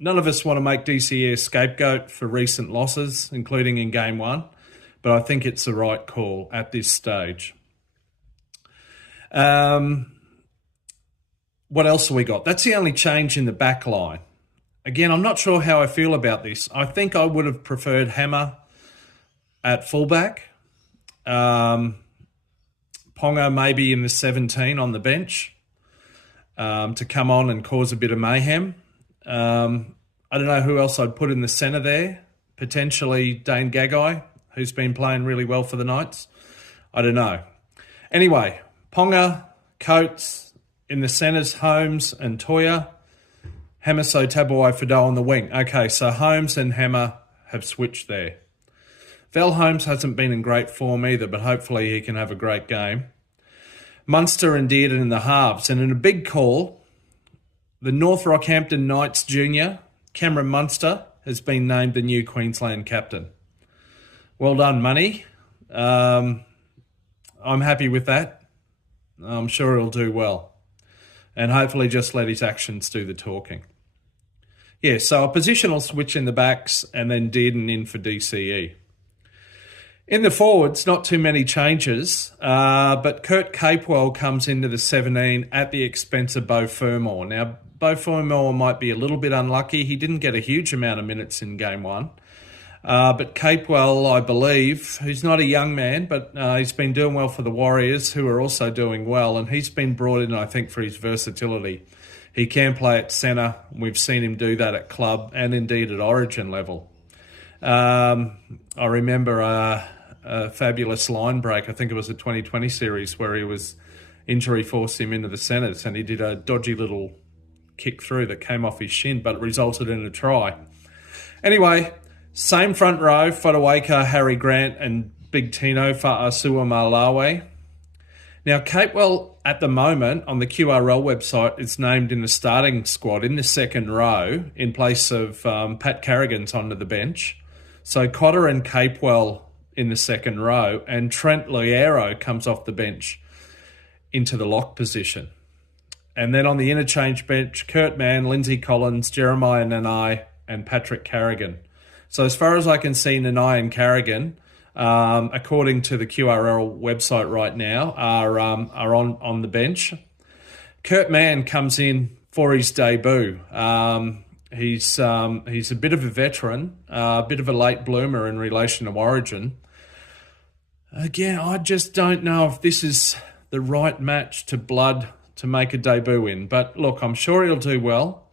None of us want to make DCE a scapegoat for recent losses, including in game one, but I think it's the right call at this stage. What else have we got? That's the only change in the back line. Again, I'm not sure how I feel about this. I think I would have preferred Hammer at fullback. Ponga maybe in the 17 on the bench to come on and cause a bit of mayhem. I don't know who else I'd put in the centre there. Potentially Dane Gagai, who's been playing really well for the Knights. I don't know. Anyway, Ponga, Coates, in the centres, Holmes and Toya. Hamiso Tabuai-Fidow on the wing. Okay, so Holmes and Hammer have switched there. Val Holmes hasn't been in great form either, but hopefully he can have a great game. Munster and Dearden in the halves. And in a big call, the North Rockhampton Knights junior, Cameron Munster, has been named the new Queensland captain. Well done, Money. I'm happy with that. I'm sure he'll do well. And hopefully just let his actions do the talking. Yeah, so a positional switch in the backs and then Dearden in for DCE. In the forwards, not too many changes, but Kurt Capewell comes into the 17 at the expense of Beau Fermor. Now, Beau Fermor might be a little bit unlucky. He didn't get a huge amount of minutes in game one. But Capewell, I believe, who's not a young man, but he's been doing well for the Warriors, who are also doing well, and he's been brought in, I think, for his versatility. He can play at centre. We've seen him do that at club and indeed at origin level. I remember a fabulous line break. I think it was a 2020 series where he was injury forced him into the centres and he did a dodgy little kick through that came off his shin, but it resulted in a try. Anyway, same front row, Fotuaika, Harry Grant and Big Tino for Asua Malawi. Now, Capewell at the moment on the QRL website is named in the starting squad in the second row in place of Pat Carrigan's onto the bench. So Cotter and Capewell in the second row, and Trent Loiero comes off the bench into the lock position. And then on the interchange bench, Kurt Mann, Lindsay Collins, Jeremiah Nanai, and Patrick Carrigan. So as far as I can see, Nanai and Carrigan, according to the QRL website right now, are on the bench. Kurt Mann comes in for his debut. He's a bit of a veteran, a bit of a late bloomer in relation to Origin. Again, I just don't know if this is the right match to Blood to make a debut in. But look, I'm sure he'll do well.